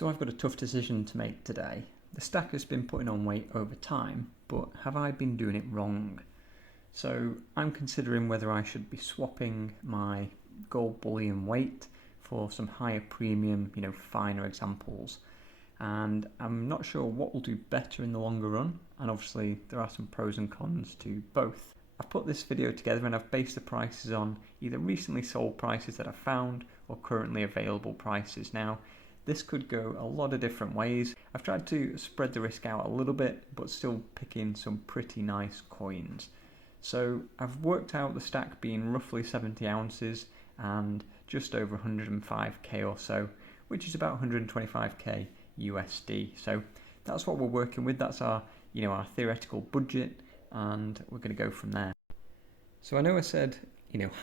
So I've got a tough decision to make today. The stack has been putting on weight over time, but have I been doing it wrong? So I'm considering whether I should be swapping my gold bullion weight for some higher premium, finer examples. And I'm not sure what will do better in the longer run, and obviously there are some pros and cons to both. I've put this video together and I've based the prices on either recently sold prices that I've found or currently available prices. Now, this could go a lot of different ways. I've tried to spread the risk out a little bit, but still pick in some pretty nice coins. So I've worked out the stack being roughly 70 ounces and just over 105k or so, which is about 125k USD. So that's what we're working with. That's our theoretical budget, and we're going to go from there. So I know I said,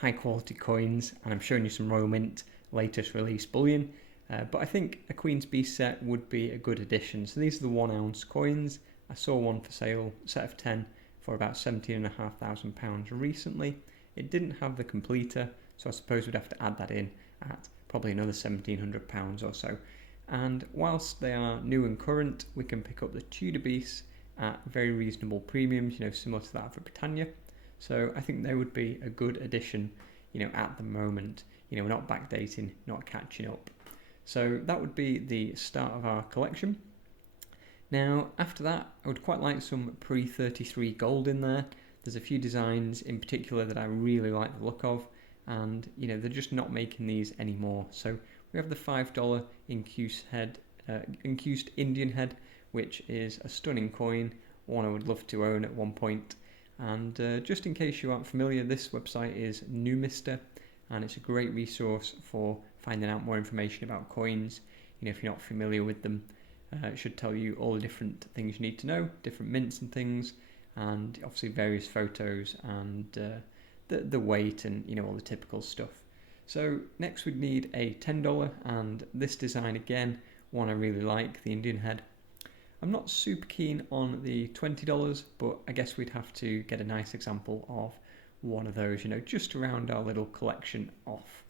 high quality coins, and I'm showing you some Royal Mint latest release bullion, but I think a Queen's Beast set would be a good addition. So these are the 1 ounce coins. I saw one for sale, set of 10, for about £17,500 recently. It didn't have the completer, so I suppose we'd have to add that in at probably another £1,700 or so. And whilst they are new and current, we can pick up the Tudor Beasts at very reasonable premiums, similar to that of Britannia. So I think they would be a good addition, at the moment. We're not backdating, not catching up. So that would be the start of our collection. Now, after that, I would quite like some pre-33 gold in there. There's a few designs in particular that I really like the look of, and they're just not making these anymore. So we have the $5 incused Indian head, which is a stunning coin, one I would love to own at one point. And just in case you aren't familiar, this website is Numister, and it's a great resource for finding out more information about coins. If you're not familiar with them, it should tell you all the different things you need to know, different mints and things, and obviously various photos and the weight and all the typical stuff. So next we'd need a $10, and this design again, one I really like, the Indian head. I'm not super keen on the $20, but I guess we'd have to get a nice example of one of those, just to round our little collection off.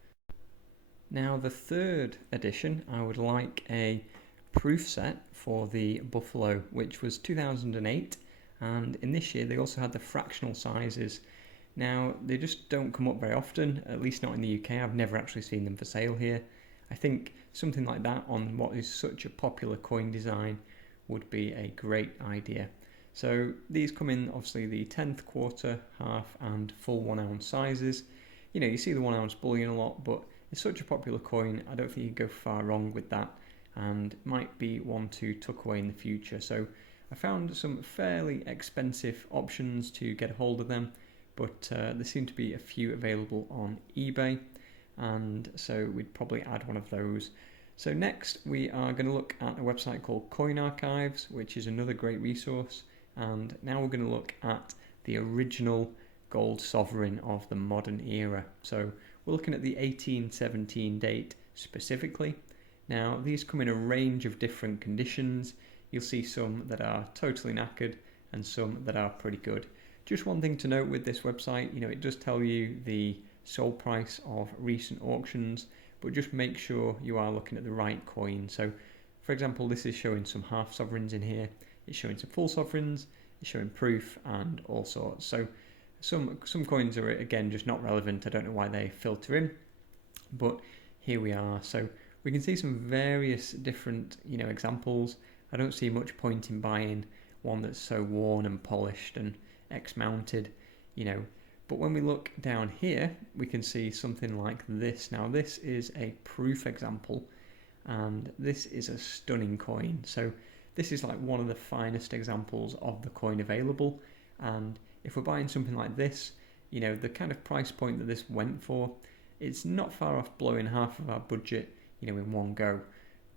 Now the third edition, I would like a proof set for the Buffalo, which was 2008, and in this year they also had the fractional sizes. Now they just don't come up very often, at least not in the UK. I've never actually seen them for sale here. I think something like that on what is such a popular coin design would be a great idea. So these come in obviously the 10th, quarter, half and full 1 ounce sizes. You see the 1 ounce bullion a lot, but it's such a popular coin, I don't think you can go far wrong with that, and might be one to tuck away in the future. So I found some fairly expensive options to get a hold of them, but there seem to be a few available on eBay, and so we'd probably add one of those. So next we are going to look at a website called Coin Archives, which is another great resource, and now we're going to look at the original gold sovereign of the modern era. So we're looking at the 1817 date specifically. Now these come in a range of different conditions. You'll see some that are totally knackered and some that are pretty good. Just one thing to note with this website, it does tell you the sold price of recent auctions, but just make sure you are looking at the right coin. So for example, this is showing some half sovereigns in here, it's showing some full sovereigns, it's showing proof and all sorts. So some coins are again just not relevant. I don't know why they filter in, but here we are. So we can see some various different examples. I don't see much point in buying one that's so worn and polished and X-mounted, but when we look down here we can see something like this. Now this is a proof example, and this is a stunning coin. So this is like one of the finest examples of the coin available, and if we're buying something like this, the kind of price point that this went for, it's not far off blowing half of our budget in one go.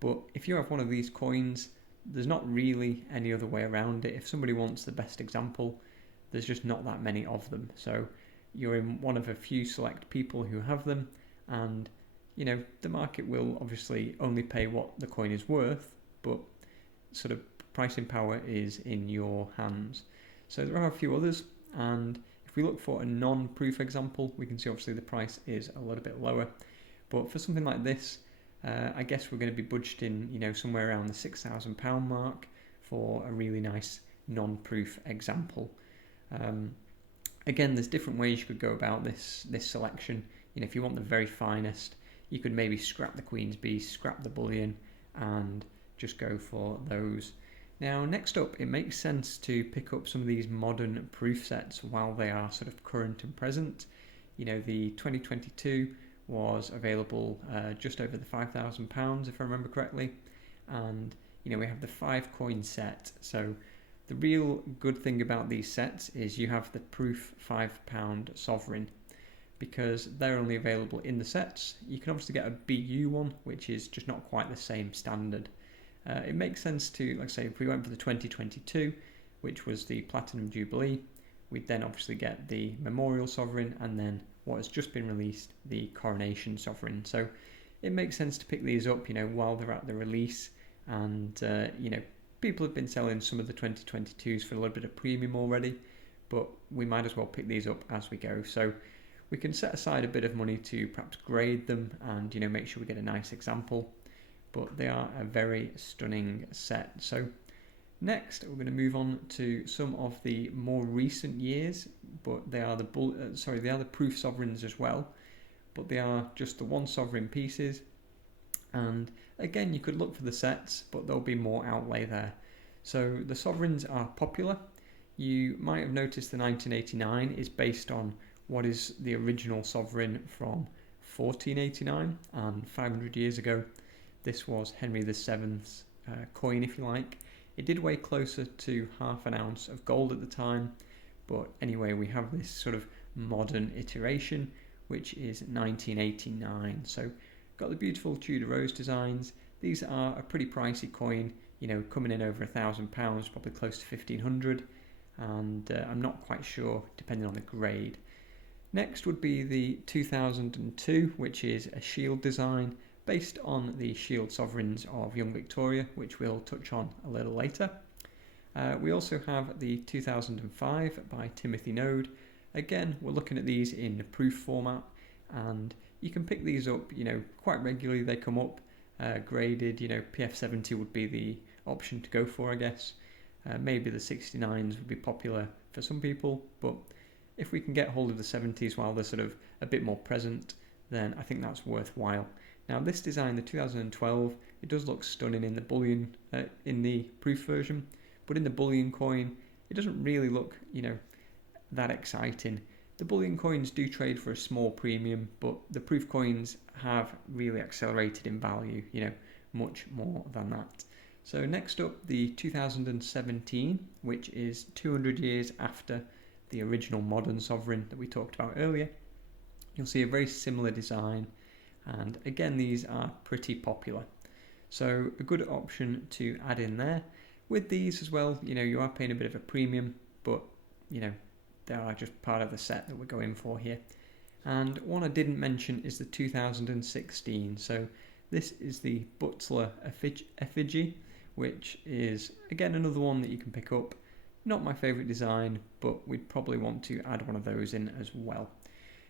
But if you have one of these coins, there's not really any other way around it. If somebody wants the best example, there's just not that many of them. So you're in one of a few select people who have them, and the market will obviously only pay what the coin is worth, but sort of pricing power is in your hands. So there are a few others, and if we look for a non-proof example, we can see obviously the price is a little bit lower. But for something like this, I guess we're going to be budgeting, somewhere around the £6,000 mark for a really nice non-proof example. Again, there's different ways you could go about this selection. If you want the very finest, you could maybe scrap the Queen's Beast, scrap the Bullion, and just go for those. Now, next up, it makes sense to pick up some of these modern proof sets while they are sort of current and present. The 2022 was available just over the £5,000, if I remember correctly, and we have the 5-coin set. So the real good thing about these sets is you have the proof £5 sovereign, because they're only available in the sets. You can obviously get a BU one, which is just not quite the same standard. It makes sense to, like I say, if we went for the 2022, which was the Platinum Jubilee, we'd then obviously get the Memorial Sovereign, and then what has just been released, the Coronation Sovereign. So it makes sense to pick these up, while they're at the release, and people have been selling some of the 2022s for a little bit of premium already, but we might as well pick these up as we go. So we can set aside a bit of money to perhaps grade them and make sure we get a nice example, but they are a very stunning set. So next we're going to move on to some of the more recent years, but they are the proof sovereigns as well, but they are just the 1 sovereign pieces. And again, you could look for the sets, but there'll be more outlay there. So the sovereigns are popular. You might have noticed the 1989 is based on what is the original sovereign from 1489, and 500 years ago this was Henry VII's coin, if you like. It did weigh closer to half an ounce of gold at the time, but anyway, we have this sort of modern iteration, which is 1989. So got the beautiful Tudor rose designs. These are a pretty pricey coin, coming in over £1,000, probably close to 1,500, and I'm not quite sure depending on the grade. Next would be the 2002, which is a shield design based on the shield sovereigns of Young Victoria, which we'll touch on a little later. We also have the 2005 by Timothy Node. Again, we're looking at these in the proof format, and you can pick these up, quite regularly. They come up graded, PF70 would be the option to go for, I guess. Maybe the 69s would be popular for some people, but if we can get hold of the 70s while they're sort of a bit more present, then I think that's worthwhile. Now this design, the 2012, it does look stunning in the Bullion, in the proof version, but in the Bullion coin, it doesn't really look, that exciting. The Bullion coins do trade for a small premium, but the proof coins have really accelerated in value, much more than that. So next up, the 2017, which is 200 years after the original modern sovereign that we talked about earlier. You'll see a very similar design, and again, these are pretty popular. So a good option to add in there. With these as well, you are paying a bit of a premium, but they are just part of the set that we're going for here. And one I didn't mention is the 2016. So this is the Butler effigy, which is again another one that you can pick up. Not my favourite design, but we'd probably want to add one of those in as well.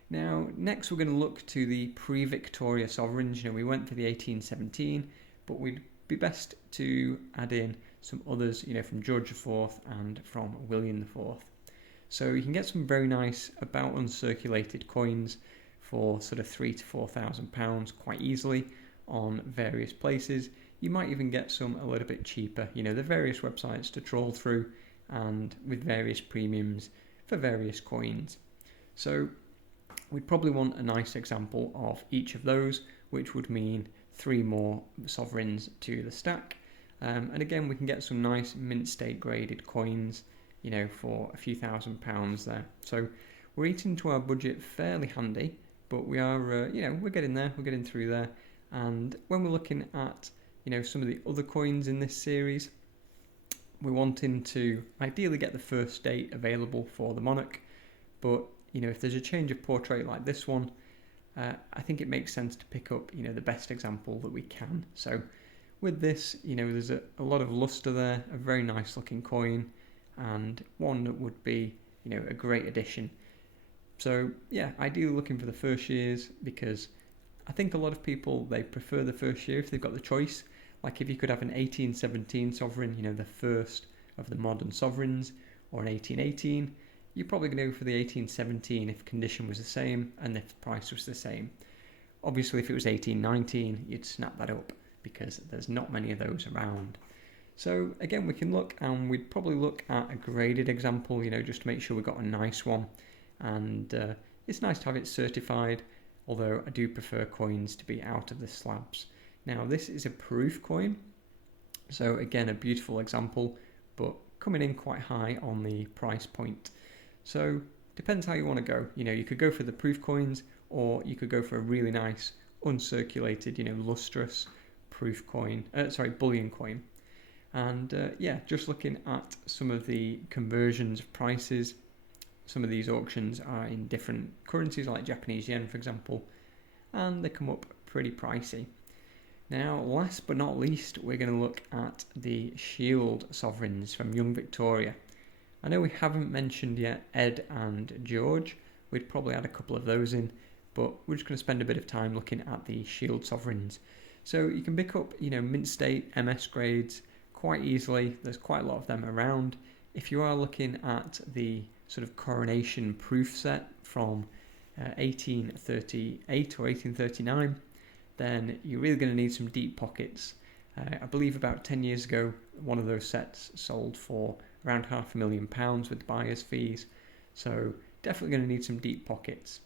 Now, next we're going to look to the pre-Victoria sovereigns. We went for the 1817, but we'd be best to add in some others, from George IV and from William IV. So you can get some very nice, about uncirculated coins for sort of £3,000 to £4,000 quite easily on various places. You might even get some a little bit cheaper. There are various websites to trawl through, and with various premiums for various coins. So we'd probably want a nice example of each of those, which would mean 3 more sovereigns to the stack. And again, we can get some nice mint state graded coins, for a few £1,000s there. So we're eating into our budget fairly handy, but we are, we're getting there, we're getting through there. And when we're looking at, some of the other coins in this series, we're wanting to ideally get the first date available for the Monarch, but if there's a change of portrait like this one, I think it makes sense to pick up the best example that we can. So with this, there's a lot of luster there, a very nice looking coin, and one that would be a great addition. So yeah, ideally looking for the first years, because I think a lot of people, they prefer the first year if they've got the choice. Like if you could have an 1817 sovereign, you know, the first of the modern sovereigns, or an 1818, you're probably going to go for the 1817 if condition was the same and if price was the same. Obviously, if it was 1819, you'd snap that up because there's not many of those around. So again, we can look, and we'd probably look at a graded example, you know, just to make sure we've got a nice one. And it's nice to have it certified, although I do prefer coins to be out of the slabs. Now, this is a proof coin. So again, a beautiful example, but coming in quite high on the price point. So depends how you want to go. You know, you could go for the proof coins, or you could go for a really nice uncirculated, you know, lustrous proof coin, bullion coin. And yeah, just looking at some of the conversions of prices, some of these auctions are in different currencies like Japanese yen, for example, and they come up pretty pricey. Now, last but not least, we're going to look at the Shield sovereigns from Young Victoria. I know we haven't mentioned yet Ed and George. We'd probably add a couple of those in, but we're just going to spend a bit of time looking at the Shield sovereigns. So you can pick up, you know, mint state MS grades quite easily. There's quite a lot of them around. If you are looking at the sort of coronation proof set from 1838 or 1839, then you're really going to need some deep pockets. I believe about 10 years ago, one of those sets sold for around £500,000 with buyer's fees. So definitely going to need some deep pockets.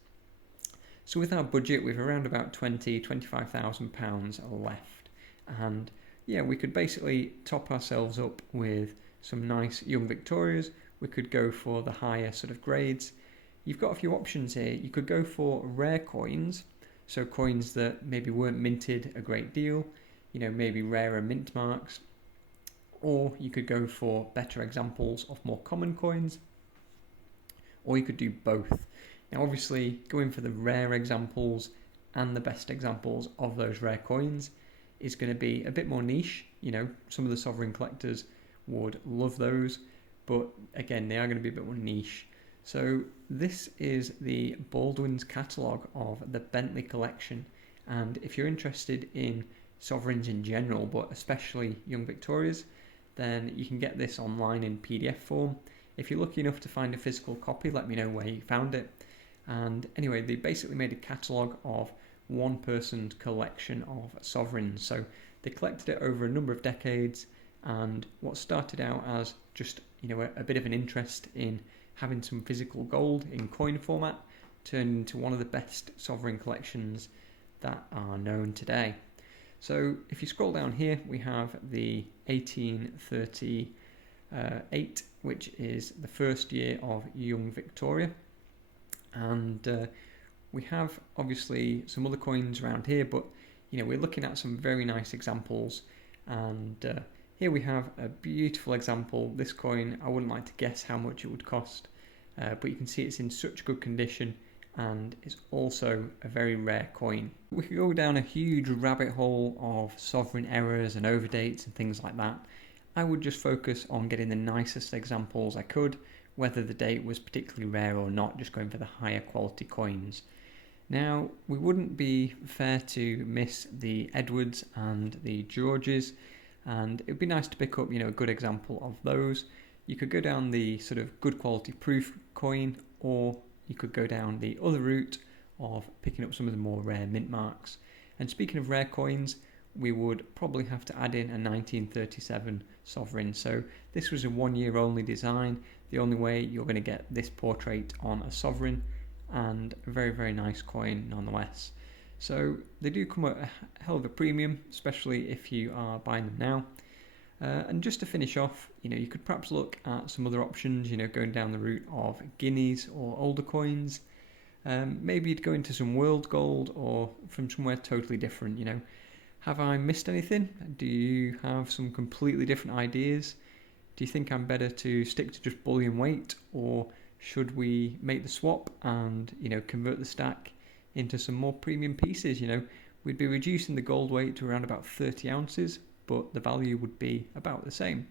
So with our budget, we've around about £25,000 left. And yeah, we could basically top ourselves up with some nice Young Victorias. We could go for the higher sort of grades. You've got a few options here. You could go for rare coins, so coins that maybe weren't minted a great deal, you know, maybe rarer mint marks. Or you could go for better examples of more common coins, or you could do both. Now obviously, going for the rare examples and the best examples of those rare coins is going to be a bit more niche. You know, some of the sovereign collectors would love those, but again, they are going to be a bit more niche. So this is the Baldwin's catalogue of the Bentley collection, and if you're interested in sovereigns in general, but especially Young Victorias, then you can get this online in PDF form. If you're lucky enough to find a physical copy, let me know where you found it. And anyway, they basically made a catalogue of one person's collection of sovereigns. So they collected it over a number of decades, and what started out as just, you know, a bit of an interest in having some physical gold in coin format turned into one of the best sovereign collections that are known today. So if you scroll down here, we have the 1838, which is the first year of Young Victoria. And we have obviously some other coins around here, but you know, we're looking at some very nice examples. And here we have a beautiful example. This coin, I wouldn't like to guess how much it would cost, but you can see it's in such good condition, and it's also a very rare coin. We could go down a huge rabbit hole of sovereign errors and overdates and things like that. I would just focus on getting the nicest examples I could, whether the date was particularly rare or not, just going for the higher quality coins. Now, we wouldn't be fair to miss the Edwards and the Georges, and it would be nice to pick up, you know, a good example of those. You could go down the sort of good quality proof coin, or you could go down the other route of picking up some of the more rare mint marks. And speaking of rare coins, we would probably have to add in a 1937 sovereign. So this was a 1 year only design. The only way you're going to get this portrait on a sovereign, and a very, very nice coin nonetheless. So they do come at a hell of a premium, especially if you are buying them now. And just to finish off, you know, you could perhaps look at some other options, you know, going down the route of guineas or older coins. Maybe you'd go into some world gold or from somewhere totally different, you know. Have I missed anything? Do you have some completely different ideas? Do you think I'm better to stick to just bullion weight, or should we make the swap and, you know, convert the stack into some more premium pieces? You know, we'd be reducing the gold weight to around about 30 ounces, but the value would be about the same.